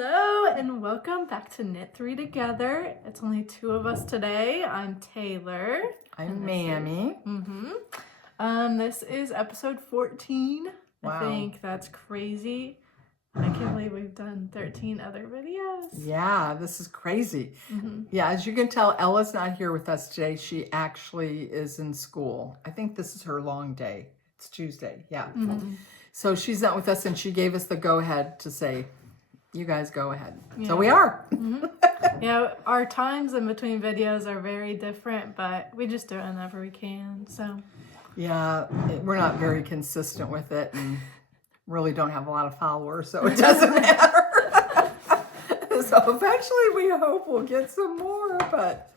Hello and welcome back to Knit 3 Together. It's only two of us today. I'm Taylor. I'm Mammy. This is episode 14. Wow. I think that's crazy. I can't believe we've done 13 other videos. Yeah, this is crazy. Yeah, as you can tell, Ella's not here with us today. She actually is in school. I think this is her long day. It's Tuesday, yeah. So she's not with us, and she gave us the go-ahead to say, you guys go ahead. Yeah. So we are. Yeah, our times in between videos are very different, but we just do it whenever we can, so. Yeah, we're not very consistent with it, and really don't have a lot of followers, so it doesn't matter. So eventually we hope we'll get some more, but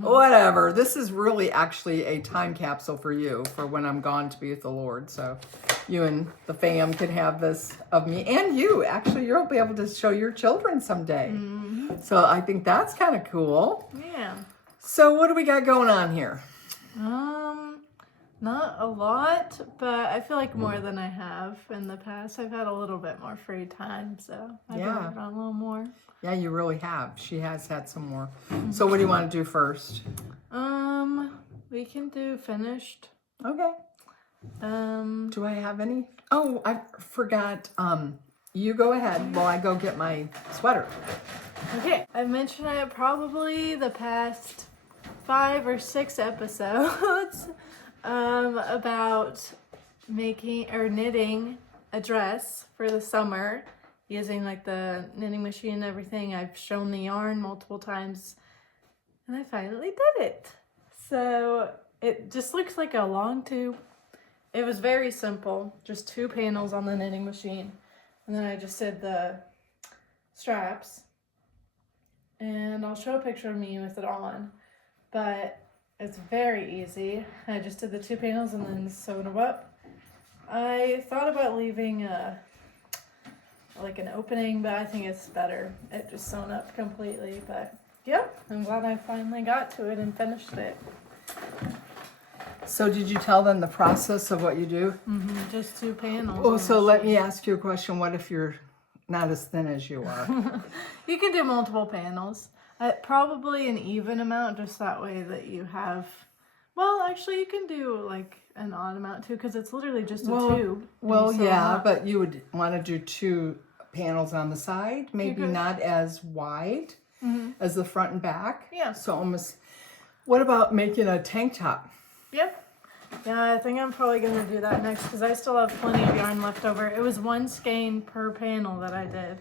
whatever. This is really actually a time capsule for you for when I'm gone to be with the Lord. So you and the fam can have this of me, and you. Actually, you'll be able to show your children someday. So I think that's kind of cool. Yeah. So what do we got going on here? Not a lot, but I feel like more than I have in the past. I've had a little bit more free time, so I've been working on a little more. Yeah, you really have. She has had some more. So what do you want to do first? We can do finished. Okay. Do I have any? Oh, I forgot. You go ahead while I go get my sweater. Okay. I've mentioned it probably the past 5 or 6 episodes about making or knitting a dress for the summer using like the knitting machine and everything. I've shown the yarn multiple times and I finally did it. So it just looks like a long tube. It was very simple, just 2 panels on the knitting machine. And then I just did the straps. And I'll show a picture of me with it on. But it's very easy. I just did the 2 panels and then sewed them up. I thought about leaving like an opening, but I think it's better. It just sewn up completely. But yeah, I'm glad I finally got to it and finished it. So did you tell them the process of what you do? Just 2 panels. Oh, so let me ask you a question. What if you're not as thin as you are? You can do multiple panels. Probably an even amount, just that way that you have... Well, actually, you can do like an odd amount too, because it's literally just a tube. Well, yeah, but you would want to do 2 panels on the side, maybe not as wide as the front and back. Yeah. So almost... What about making a tank top? Yep. Yeah, I think I'm probably going to do that next because I still have plenty of yarn left over. It was 1 skein per panel that I did.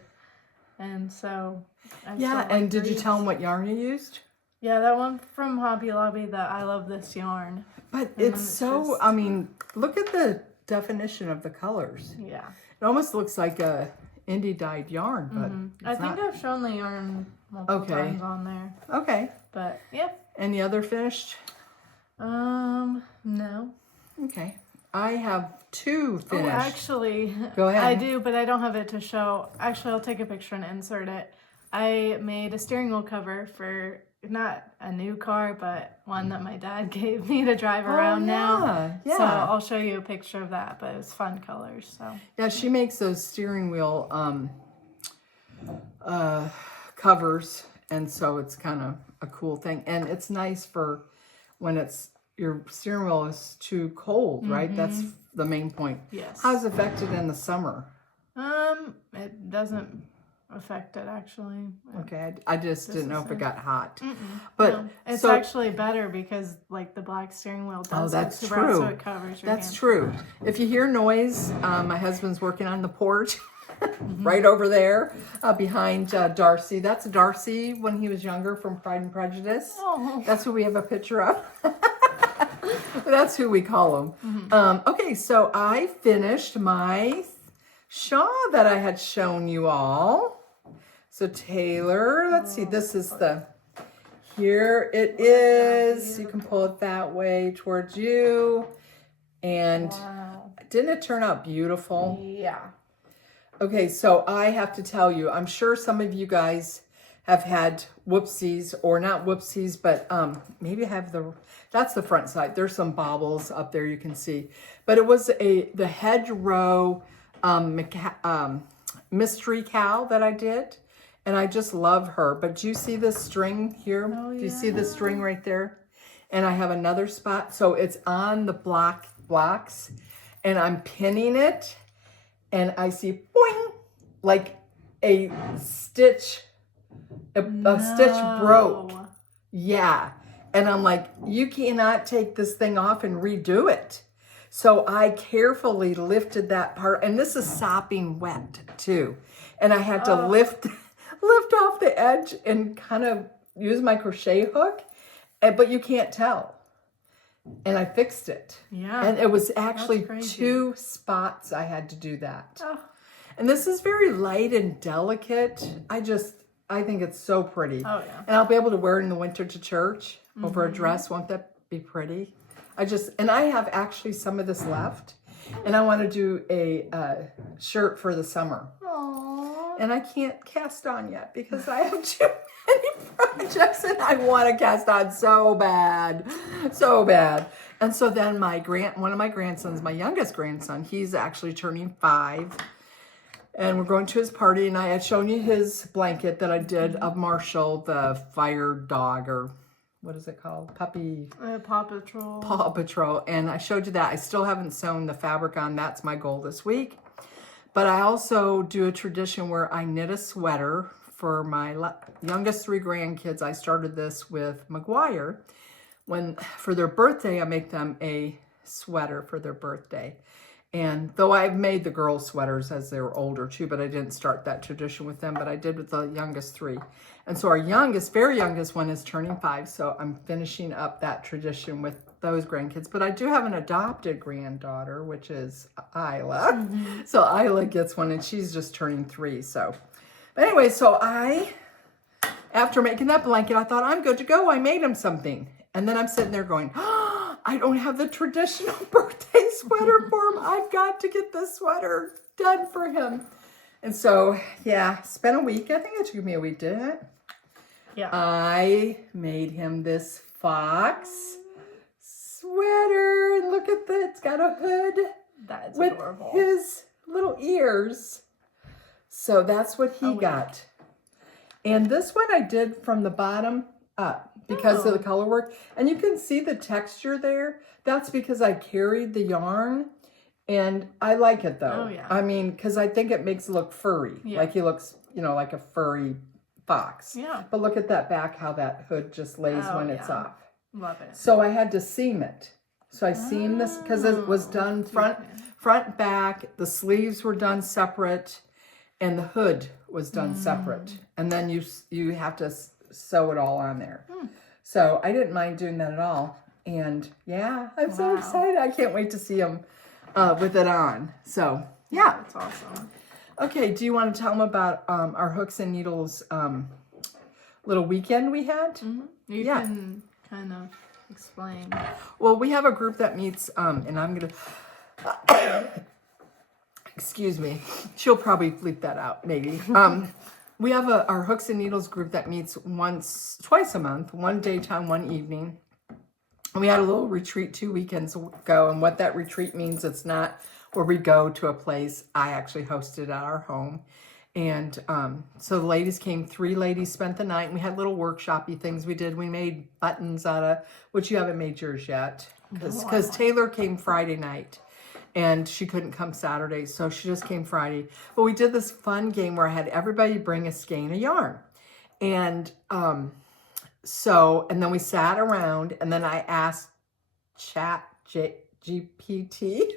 And so... and did you tell them what yarn you used? Yeah, that one from Hobby Lobby, the I Love This yarn. But it's so... Just... I mean, look at the definition of the colors. Yeah. It almost looks like a indie dyed yarn, but I think I've shown the yarn multiple times on there. Okay. But, yeah. Any other finished? No. Okay. I have 2 finished. Oh, actually, go ahead. I do, but I don't have it to show. Actually, I'll take a picture and insert it. I made a steering wheel cover for not a new car, but one that my dad gave me to drive around now. Yeah. So I'll show you a picture of that, but it was fun colors. So yeah, she makes those steering wheel covers, and so it's kind of a cool thing, and it's nice for when it's your steering wheel is too cold, right? That's the main point. Yes. How's it affected in the summer? It doesn't affect it actually. Okay, I just didn't know if it got hot. But no, it's actually better because like the black steering wheel does. Oh, that's it true. so it covers your That's hand. true. If you hear noise, my husband's working on the porch. Right over there behind Darcy. That's Darcy when he was younger from Pride and Prejudice. Oh. That's who we have a picture of. That's who we call him. Okay, so I finished my shawl that I had shown you all. So Taylor, let's see, this is here it is. You can pull it that way towards you. And didn't it turn out beautiful? Yeah. Okay, so I have to tell you, I'm sure some of you guys have had whoopsies, or not whoopsies, but maybe have that's the front side. There's some bobbles up there you can see. But it was the hedgerow mystery cow that I did. And I just love her. But do you see this string here? Oh, Do you see the string right there? And I have another spot. So it's on the blocks. And I'm pinning it. And I see, boing, like a stitch. A stitch broke. Yeah. And I'm like, you cannot take this thing off and redo it. So I carefully lifted that part. And this is sopping wet too. And I had to lift off the edge and kind of use my crochet hook. But you can't tell. And I fixed it. Yeah. And it was actually 2 spots I had to do that. Oh. And this is very light and delicate. I think it's so pretty. Oh, yeah. And I'll be able to wear it in the winter to church over a dress. Won't that be pretty? And I have actually some of this left. And I want to do a shirt for the summer. Aww. And I can't cast on yet because I have too many projects and I want to cast on so bad. So bad. And so then one of my grandsons, my youngest grandson, he's actually turning 5. And we're going to his party, and I had shown you his blanket that I did of Marshall, the fire dog, or what is it called? Puppy. Paw Patrol. Paw Patrol. And I showed you that. I still haven't sewn the fabric on. That's my goal this week. But I also do a tradition where I knit a sweater for my youngest 3 grandkids. I started this with McGuire. For their birthday, I make them a sweater for their birthday. And though I've made the girls' sweaters as they were older too, but I didn't start that tradition with them, but I did with the youngest 3. And so our very youngest one is turning 5, so I'm finishing up that tradition with those grandkids. But I do have an adopted granddaughter, which is Isla. Mm-hmm. So Isla gets one, and she's just turning 3. So, but anyway, so after making that blanket, I thought, I'm good to go. I made him something. And then I'm sitting there going, I don't have the traditional birthday sweater for him. I've got to get this sweater done for him. And so, yeah, spent a week. I think it took me a week, didn't it? Yeah. I made him this fox sweater. And look at that. It's got a hood. That is with adorable. His little ears. So that's what he got. And this one I did from the bottom up because of the color work. And you can see the texture there. That's because I carried the yarn. And I like it though. Oh, yeah. I mean, because I think it makes it look furry. Yeah. Like he looks, like a furry fox. Yeah. But look at that back, how that hood just lays when it's yeah. off. Love it. So I had to seam it. So I seamed this because it was done front, back. The sleeves were done separate. And the hood was done separate. And then you have to sew it all on there. So I didn't mind doing that at all. And yeah, I'm so excited. I can't wait to see him with it on. So yeah. That's awesome. Okay, do you want to tell them about our Hooks and Needles little weekend we had? Mm-hmm. You can kind of explain. Well, we have a group that meets, and I'm going to... Excuse me. She'll probably bleep that out, maybe. We have our Hooks and Needles group that meets twice a month, one daytime, one evening. And we had a little retreat 2 weekends ago, and what that retreat means, it's not where we go to a place. I actually hosted at our home. And so the ladies came, 3 ladies spent the night, and we had little workshop-y things we did. We made buttons out of, which you haven't made yours yet, because Taylor came Friday night. And she couldn't come Saturday, so she just came Friday. But we did this fun game where I had everybody bring a skein of yarn. And and then we sat around, and then I asked GPT,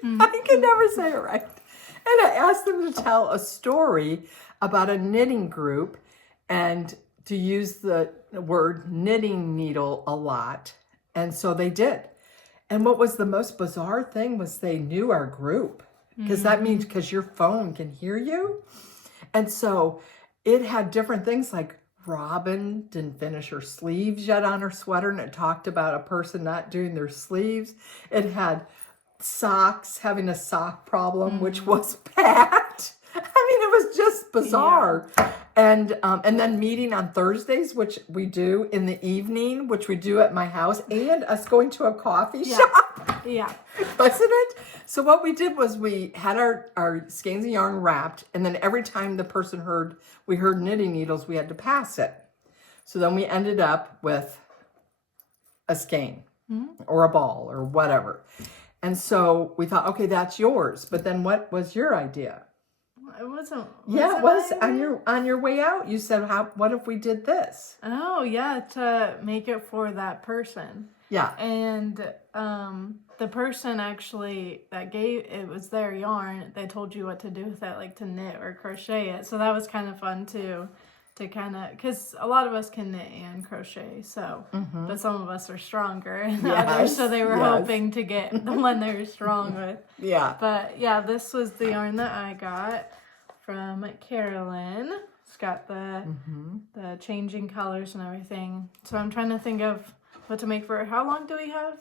I can never say it right. And I asked them to tell a story about a knitting group and to use the word knitting needle a lot. And so they did. And what was the most bizarre thing was they knew our group. Because that means because your phone can hear you. And so it had different things like Robin didn't finish her sleeves yet on her sweater. And it talked about a person not doing their sleeves. It had socks, having a sock problem, which was Pat. I mean, it was just bizarre. Yeah. And then meeting on Thursdays, which we do in the evening, which we do at my house, and us going to a coffee shop. Yeah. Wasn't it? So what we did was we had our skeins of yarn wrapped, and then every time the person we heard knitting needles, we had to pass it. So then we ended up with a skein or a ball or whatever. And so we thought, okay, that's yours. But then what was your idea? It wasn't. Yeah, it was on your way out. You said, what if we did this? Oh, yeah, to make it for that person. Yeah. And the person actually that it was their yarn. They told you what to do with it, like to knit or crochet it. So that was kind of fun too, to kind of, because a lot of us can knit and crochet. So, but some of us are stronger than others. So they were hoping to get the one they were strong with. Yeah. But yeah, this was the yarn that I got from Carolyn. It's got the changing colors and everything. So I'm trying to think of what to make for it. How long do we have?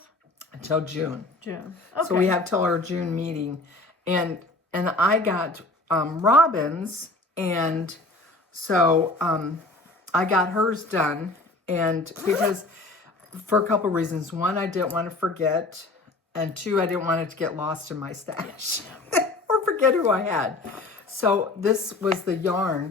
Until June. June. Okay. So we have till our June meeting. And I got Robin's, and so I got hers done. And because for a couple reasons. One, I didn't want to forget. And two, I didn't want it to get lost in my stash or forget who I had. So this was the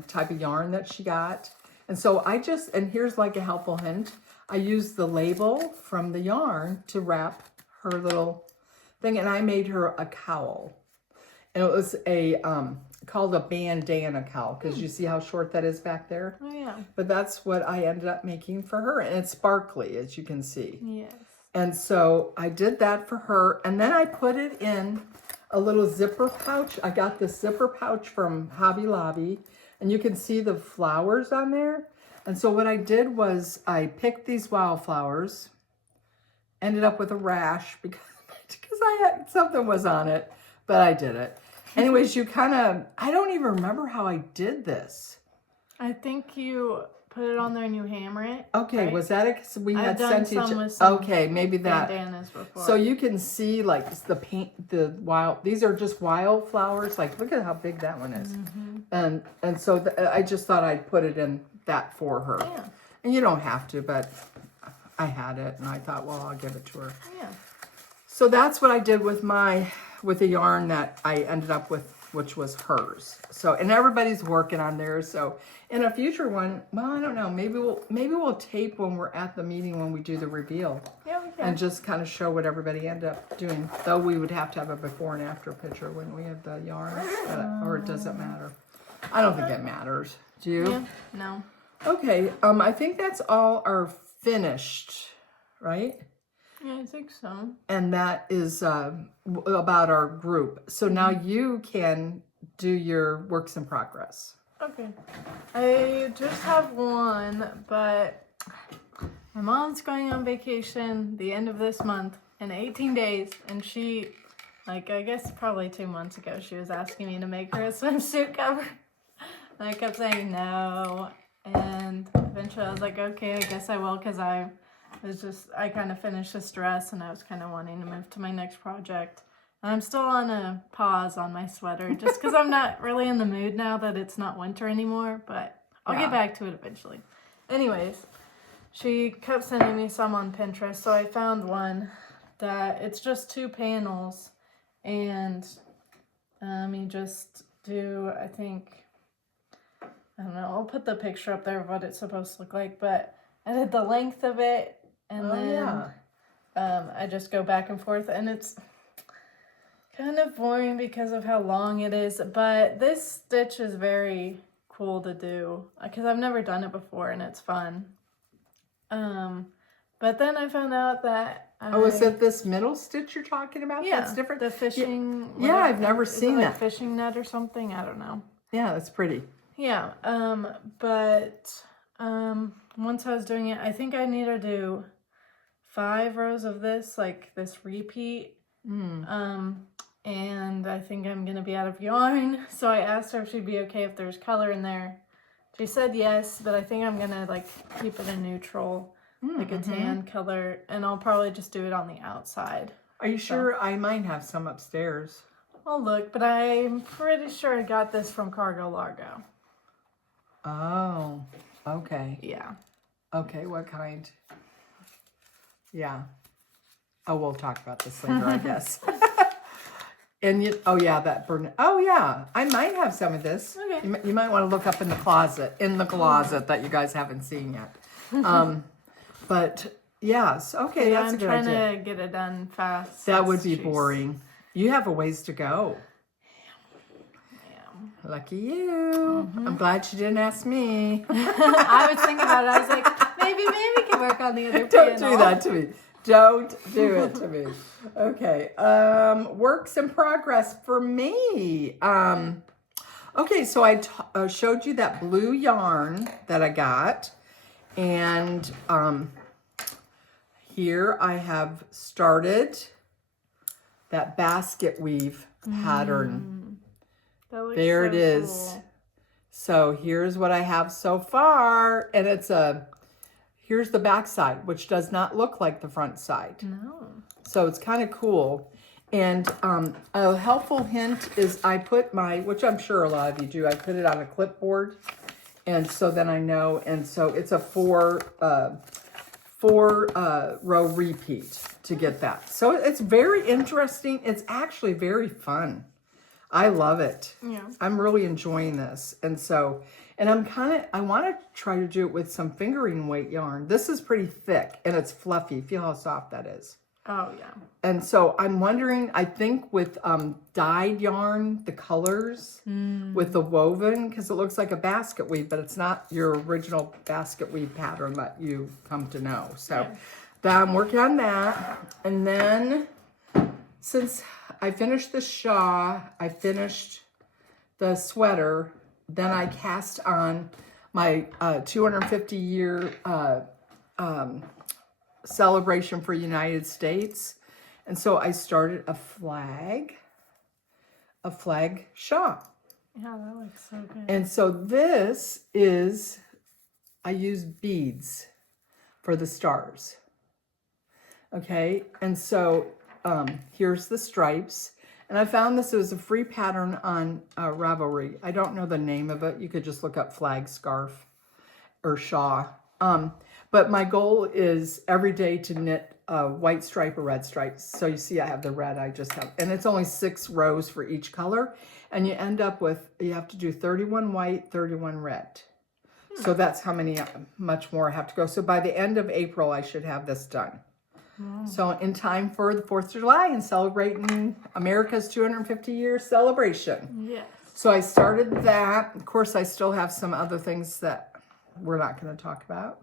type of yarn that she got. And so and here's like a helpful hint. I used the label from the yarn to wrap her little thing, and I made her a cowl. And it was called a bandana cowl, because you see how short that is back there? Oh, yeah. But that's what I ended up making for her, and it's sparkly, as you can see. Yes. And so I did that for her, and then I put it in a little zipper pouch. I got this zipper pouch from Hobby Lobby, and you can see the flowers on there. And so what I did was I picked these wildflowers, ended up with a rash because something was on it, but I did it. Anyways, I don't even remember how I did this. I think you put it on there and you hammer it. Okay, right? Was that it? We had done sent some with some okay, maybe that. Bandanas before. So you can see like the paint, these are just wildflowers. Like, look at how big that one is. And so I just thought I'd put it in that for her. Yeah. And you don't have to, but I had it and I thought, well, I'll give it to her. Yeah. So that's what I did with the yarn that I ended up with, which was hers. So, and everybody's working on theirs. So in a future one, well, I don't know, maybe we'll tape when we're at the meeting when we do the reveal. Yeah, we can. And just kind of show what everybody ended up doing. Though we would have to have a before and after picture when we have the yarn, or it doesn't matter. I don't think it matters. Do you? Yeah. No. Okay. I think that's all are finished, right? Yeah, I think so. And that is about our group. So now you can do your works in progress. Okay. I just have one, but my mom's going on vacation the end of this month in 18 days, and she, I guess probably 2 months ago, she was asking me to make her a swimsuit cover. And I kept saying no, and eventually I was like, okay, I guess I will, because I kind of finished this dress and I was kind of wanting to move to my next project. And I'm still on a pause on my sweater just because I'm not really in the mood now that it's not winter anymore, but I'll get back to it eventually. Anyways, she kept sending me some on Pinterest, so I found one that it's just 2 panels, and you just do, I don't know, I'll put the picture up there of what it's supposed to look like, but I did the length of it, and I just go back and forth, and it's kind of boring because of how long it is, but this stitch is very cool to do because I've never done it before, and it's fun. But then I found out that is it this middle stitch you're talking about? Yeah, that's different. The fishing. Yeah, I've never seen that. Fishing net or something. I don't know. Yeah, that's pretty. Yeah. But once I was doing it, I think I need to do 5 rows of this, like this repeat. And I think I'm gonna be out of yarn, so I asked her if she'd be okay if there's color in there. She said yes, but I think I'm gonna keep it a neutral, like a tan color, and I'll probably just do it on the outside. Are you sure? I might have some upstairs. I'll look, but I'm pretty sure I got this from Cargo Largo. Oh, okay. Yeah. Okay, what kind? Yeah. Oh, we'll talk about this later, I guess. And oh yeah, that burn. Oh yeah, I might have some of this. Okay. You might want to look up in the closet that you guys haven't seen yet. But yes, okay, Yeah, that's I'm a good trying idea. to get it done fast. That would since be she's- boring. You have a ways to go. Yeah. Lucky you. I'm glad you didn't ask me. I was thinking about it. I was like, maybe we can work on the other Don't panel. do that to me. Don't do it to me. Okay. Works in progress for me. Okay, so I showed you that blue yarn that I got. And here I have started that basket weave pattern. That looks There so it is. cool. So here's what I have so far. And here's the back side, which does not look like the front side. No. So it's kind of cool. And a helpful hint is I put which I'm sure a lot of you do, I put it on a clipboard. And so then I know, and so it's a four row repeat to get that. So it's very interesting. It's actually very fun. I love it. Yeah. I'm really enjoying this. And so, and I want to try to do it with some fingering weight yarn. This is pretty thick and it's fluffy. Feel how soft that is. Oh, yeah. And so I'm wondering, I think with dyed yarn, the colors with the woven, because it looks like a basket weave, but it's not your original basket weave pattern that you come to know. So I'm working on that. And then since I finished the shawl, I finished the sweater, then I cast on my 250-year celebration for United States. And so I started a flag shawl. Yeah, that looks so good. And so this is, I use beads for the stars. Okay, and so here's the stripes. And I found this was a free pattern on Ravelry. I don't know the name of it. You could just look up flag scarf or shawl. But my goal is every day to knit a white stripe or red stripe. So you see I have the red, I just have, and it's only 6 rows for each color. And you end up with, you have to do 31 white, 31 red. So that's how much more I have to go. So by the end of April, I should have this done. Wow. So in time for the 4th of July and celebrating America's 250-year celebration. Yes. So I started that. Of course, I still have some other things that we're not going to talk about.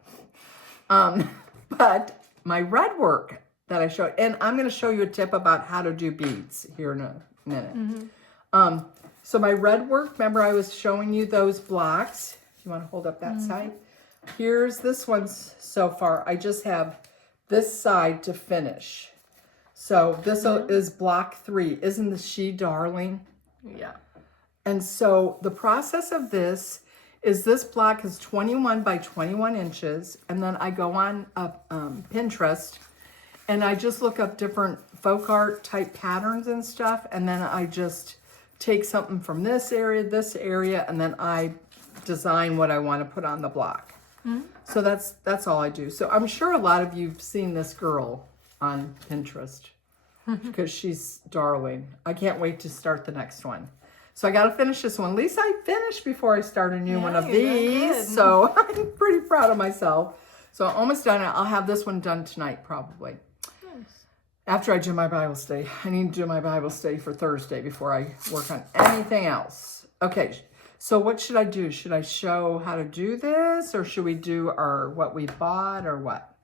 But my red work that I showed, and I'm going to show you a tip about how to do beads here in a minute. So my red work, remember I was showing you those blocks. If you want to hold up that side. Here's this one so far. I just have this side to finish. So this is block 3. Isn't she darling? Yeah. And so the process of this is this block is 21 by 21 inches. And then I go on Pinterest and I just look up different folk art type patterns and stuff. And then I just take something from this area, and then I design what I want to put on the block. So that's all I do. So I'm sure a lot of you've seen this girl on Pinterest because she's darling. I can't wait to start the next one. So I got to finish this one. At least I finished before I start a new one of you're doing these. good. So I'm pretty proud of myself. So I'm almost done. I'll have this one done tonight probably. Nice. After I do my Bible study. I need to do my Bible study for Thursday before I work on anything else. Okay, so what should I do? Should I show how to do this, or should we do what we bought, or what?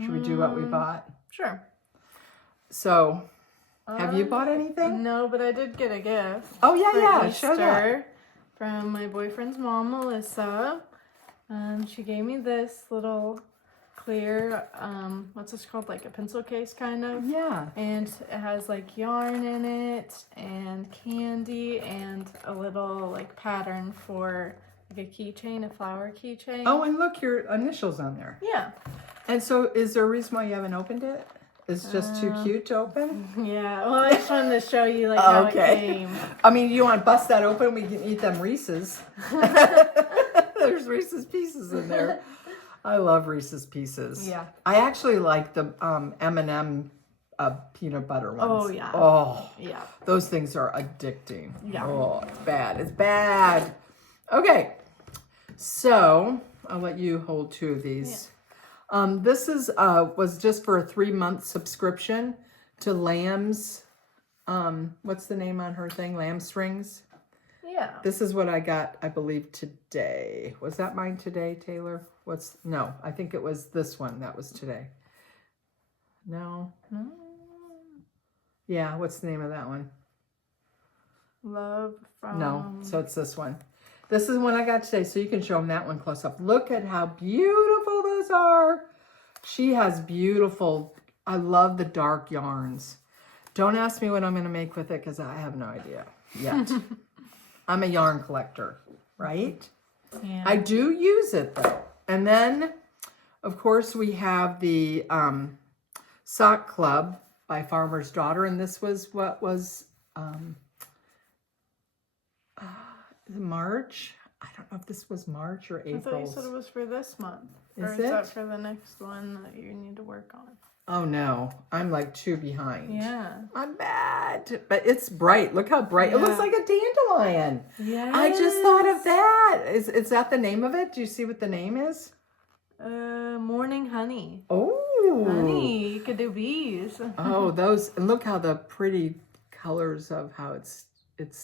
Should we do what we bought? Sure. So, have you bought anything? No, but I did get a gift. Oh, yeah, for yeah, show that. Easter from my boyfriend's mom, Melissa. She gave me this little clear, what's this called? Like a pencil case, kind of. Yeah. And it has like yarn in it and candy and a little like pattern for like a keychain, a flower keychain. Oh, and look, your initials on there. Yeah. And so, is there a reason why you haven't opened it? It's just too cute to open? Yeah. Well, I just wanted to show you like how it came. I mean, you want to bust that open? We can eat them Reese's. There's Reese's Pieces in there. I love Reese's Pieces. Yeah. I actually like the M&M peanut butter ones. Oh, yeah. Oh, Yeah. those things are addicting. Yeah. Oh, it's bad. It's bad. Okay. So I'll let you hold 2 of these. This is was just for a 3-month subscription to Lamb's. What's the name on her thing? Lamb Strings. Yeah. This is what I got, I believe, today. Was that mine today, Taylor? No, I think it was this one that was today. No. Yeah, what's the name of that one? Love from... No, so it's this one. This is one I got today, so you can show them that one close up. Look at how beautiful those are. She has beautiful, I love the dark yarns. Don't ask me what I'm going to make with it because I have no idea yet. I'm a yarn collector, right? Yeah. I do use it though. And then, of course, we have the Sock Club by Farmer's Daughter. And this was what was March. I don't know if this was March or April. I thought you said it was for this month. Or Is is that it? for the next one that you need to work on? Oh no, I'm like 2 behind. Yeah. I'm bad. But it's bright. Look how bright. It looks Yeah. like a dandelion. Yeah. I just thought of that. Is that the name of it? Do you see what the name is? Morning honey. Oh. Honey, you could do bees. Oh, those, and look how the pretty colors of how it's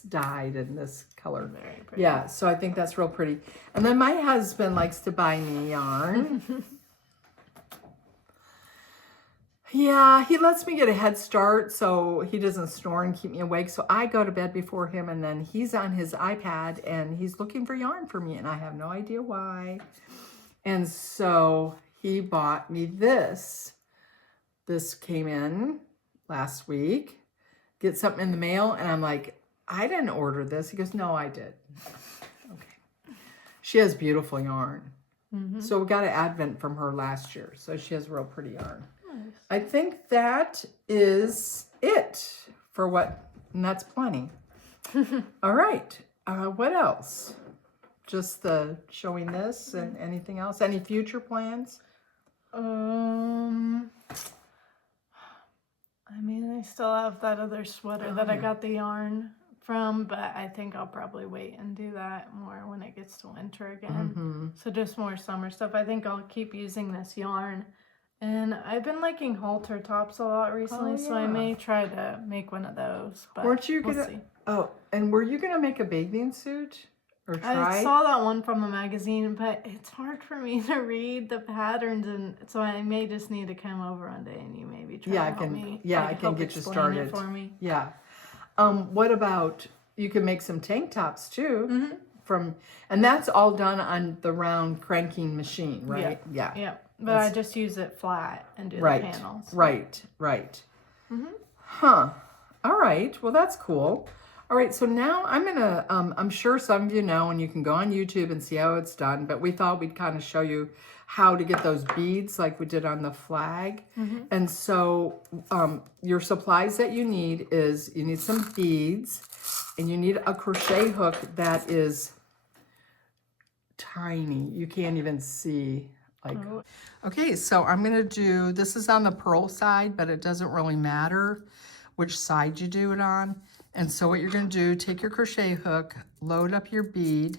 dyed in this color. Very pretty. Yeah, so I think that's real pretty. And then my husband likes to buy me yarn. Yeah, he lets me get a head start so he doesn't snore and keep me awake. So I go to bed before him, and then he's on his iPad and he's looking for yarn for me, and I have no idea why. And so he bought me this. This came in last week. Get something in the mail, and I'm like, I didn't order this. He goes, no, I did. Okay. She has beautiful yarn. Mm-hmm. So we got an Advent from her last year. So she has real pretty yarn. Nice. I think that is it for what, and that's plenty. All right. What else? Just the showing this and anything else? Any future plans? I mean, I still have that other sweater that I got the yarn from, but I think I'll probably wait and do that more when it gets to winter again. Mm-hmm. So just more summer stuff. I think I'll keep using this yarn. And I've been liking halter tops a lot recently, so I yeah. may try to make one of those. But Weren't you we'll gonna? see. Oh, and were you gonna make a bathing suit or try? I saw that one from the magazine, but it's hard for me to read the patterns, and so I may just need to come over one day and you maybe try Yeah, to I help can- me. yeah, like, I can help get you explain started. it for me. Yeah. What about you can make some tank tops too from, and that's all done on the round cranking machine, right? Yeah. Yeah, but I just use it flat and do Right. the panels. Right. Huh. All right. Well, that's cool. All right. So now I'm gonna. I'm sure some of you know, and you can go on YouTube and see how it's done. But we thought we'd kind of show you how to get those beads like we did on the flag. And so your supplies that you need is you need some beads, and you need a crochet hook that is tiny. You can't even see. Like, okay, so I'm gonna do, this is on the purl side, but it doesn't really matter which side you do it on. And so what you're gonna do, take your crochet hook, load up your bead,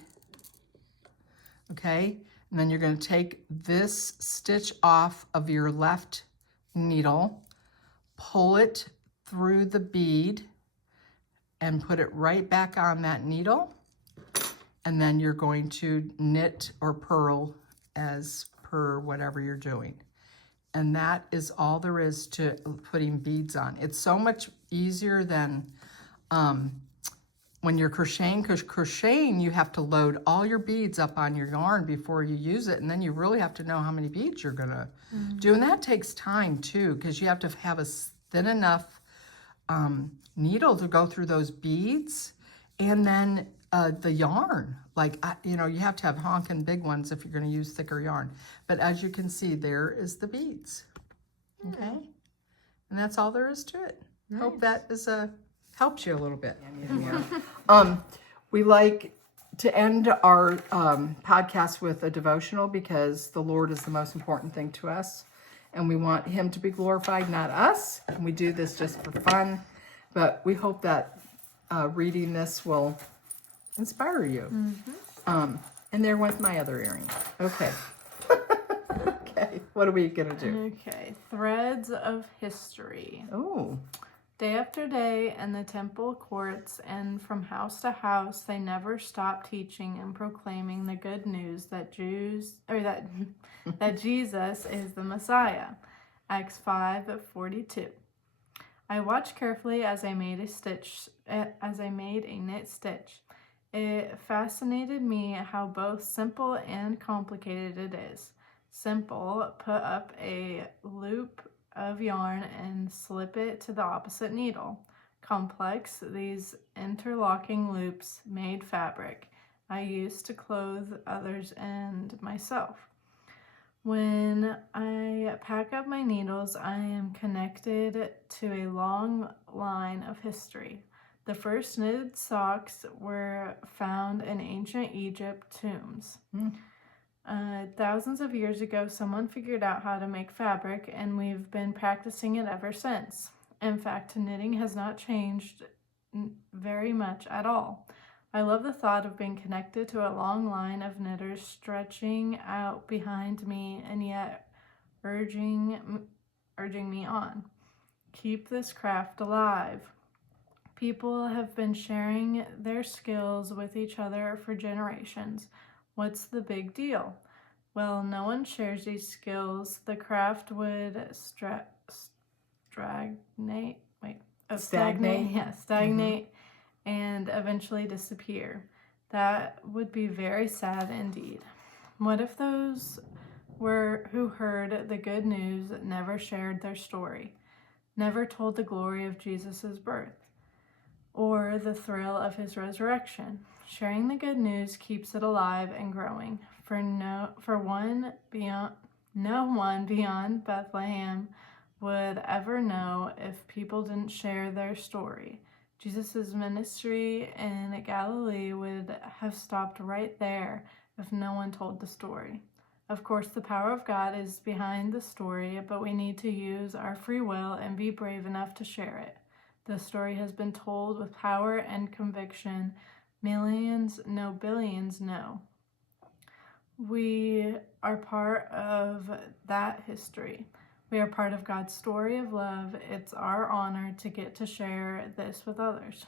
okay? And then you're gonna take this stitch off of your left needle, pull it through the bead, and put it right back on that needle. And then you're going to knit or purl as per whatever you're doing. And that is all there is to putting beads on. It's so much easier than when you're crocheting, because crocheting, you have to load all your beads up on your yarn before you use it, and then you really have to know how many beads you're gonna do, and that takes time too, because you have to have a thin enough needle to go through those beads, and then the yarn, like, you know, you have to have honking big ones if you're gonna use thicker yarn. But as you can see, there is the beads, okay? And that's all there is to it. Nice. Hope that is helps you a little bit. We like to end our podcast with a devotional because the Lord is the most important thing to us. and we want him to be glorified, not us. And we do this just for fun, but we hope that reading this will inspire you. And there went my other earring. Okay. Okay, what are we gonna do? Okay, threads of history. Oh, Day after day in the temple courts and from house to house, they never stopped teaching and proclaiming the good news that that Jesus is the Messiah. Acts 5:42. I watched carefully as I made a knit stitch. It fascinated me how both simple and complicated it is. Simple, put up a loop of yarn and slip it to the opposite needle. Complex, these interlocking loops made fabric I used to clothe others and myself. When I pack up my needles, I am connected to a long line of history. The first knitted socks were found in ancient Egypt tombs. Thousands of years ago, someone figured out how to make fabric, and we've been practicing it ever since. In fact, knitting has not changed very much at all. I love the thought of being connected to a long line of knitters stretching out behind me and yet urging me on. Keep this craft alive. People have been sharing their skills with each other for generations. What's the big deal? Well, no one shares these skills. The craft would stagnate and eventually disappear. That would be very sad indeed. What if those who heard the good news never shared their story, never told the glory of Jesus' birth, or the thrill of his resurrection? Sharing the good news keeps it alive and growing. No one beyond Bethlehem would ever know if people didn't share their story. Jesus' ministry in Galilee would have stopped right there if no one told the story. Of course, the power of God is behind the story, but we need to use our free will and be brave enough to share it. The story has been told with power and conviction. Millions, no billions, no. We are part of that history. We are part of God's story of love. It's our honor to get to share this with others.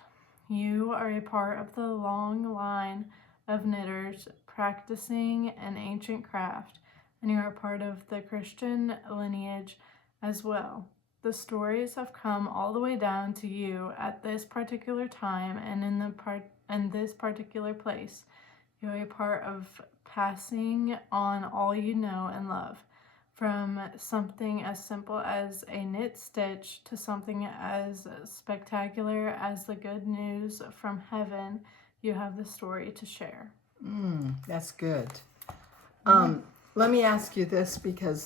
You are a part of the long line of knitters practicing an ancient craft, and you are part of the Christian lineage as well. The stories have come all the way down to you at this particular time and in this particular place. You are a part of passing on all you know and love. From something as simple as a knit stitch to something as spectacular as the good news from heaven, you have the story to share. That's good. Let me ask you this,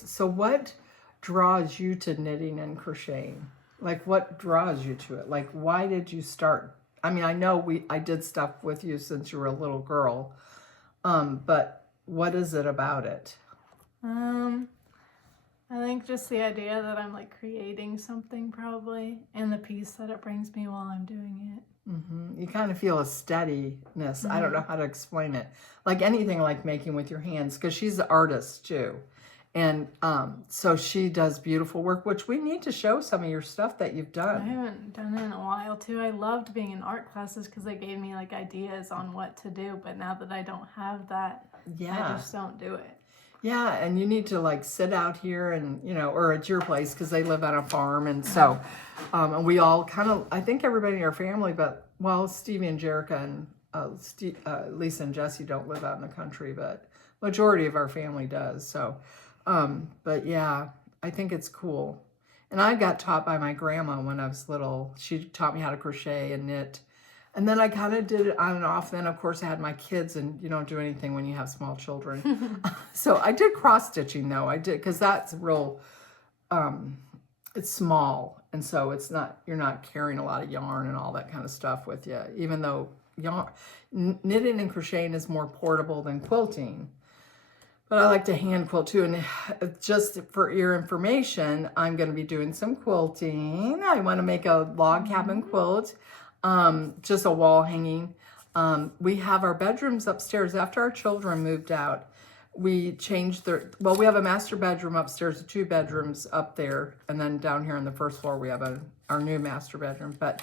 so what draws you to knitting and crocheting? Like, what draws you to it? Like, why did you start? I mean, I know I did stuff with you since you were a little girl, but what is it about it? I think just the idea that I'm like creating something probably, and the peace that it brings me while I'm doing it. You kind of feel a steadiness. I don't know how to explain it. Like anything like making with your hands, because she's an artist too. And so she does beautiful work, which we need to show some of your stuff that you've done. I haven't done it in a while too. I loved being in art classes because they gave me like ideas on what to do. But now that I don't have that, I just don't do it. Yeah, and you need to like sit out here and, or at your place because they live on a farm. And so, and we all kind of, I think everybody in our family, but Stevie and Jerica and Lisa and Jesse don't live out in the country, but majority of our family does. So, but yeah, I think it's cool. And I got taught by my grandma when I was little. She taught me how to crochet and knit. And then I kind of did it on and off. Then, of course, I had my kids, and you don't do anything when you have small children. So I did cross-stitching, though. I did, because that's real, it's small. And so you're not carrying a lot of yarn and all that kind of stuff with you, even though knitting and crocheting is more portable than quilting. But I like to hand quilt too. And just for your information, I'm going to be doing some quilting. I want to make a log cabin quilt, just a wall hanging. We have our bedrooms upstairs. After our children moved out, we changed we have a master bedroom upstairs, 2 bedrooms up there. And then down here on the first floor, we have our new master bedroom. But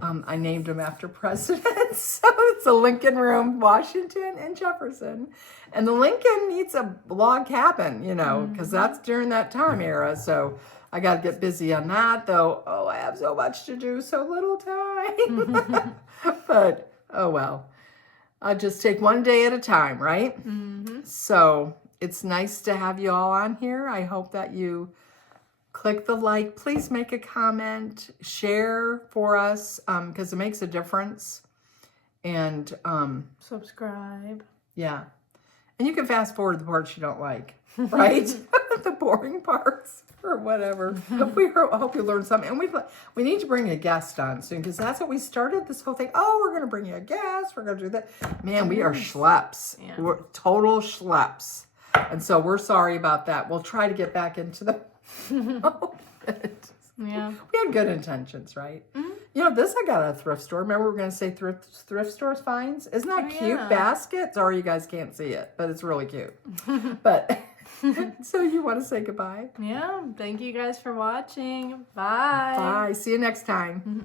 I named them after presidents. So it's a Lincoln Room, Washington and Jefferson. And the Lincoln needs a log cabin, because that's during that time era. So I got to get busy on that, though. Oh, I have so much to do, so little time. But, oh well. I'll just take one day at a time, right? Mm-hmm. So it's nice to have you all on here. I hope that you click the like. Please make a comment, share for us, because it makes a difference. And subscribe. Yeah. And you can fast forward the parts you don't like, right? The boring parts or whatever. We hope you learned something. And we need to bring a guest on soon, because that's what we started this whole thing. Oh, we're going to bring you a guest. We're going to do that. Man, we are schleps. Yeah. We're total schleps. And so we're sorry about that. We'll try to get back into the... Yeah. We had good intentions, right? Mm-hmm. This I got at a thrift store. Remember we were going to say thrift stores finds? Isn't that cute? Yeah. Basket? Sorry you guys can't see it, but it's really cute. But, so you want to say goodbye? Yeah. Thank you guys for watching. Bye. Bye. See you next time.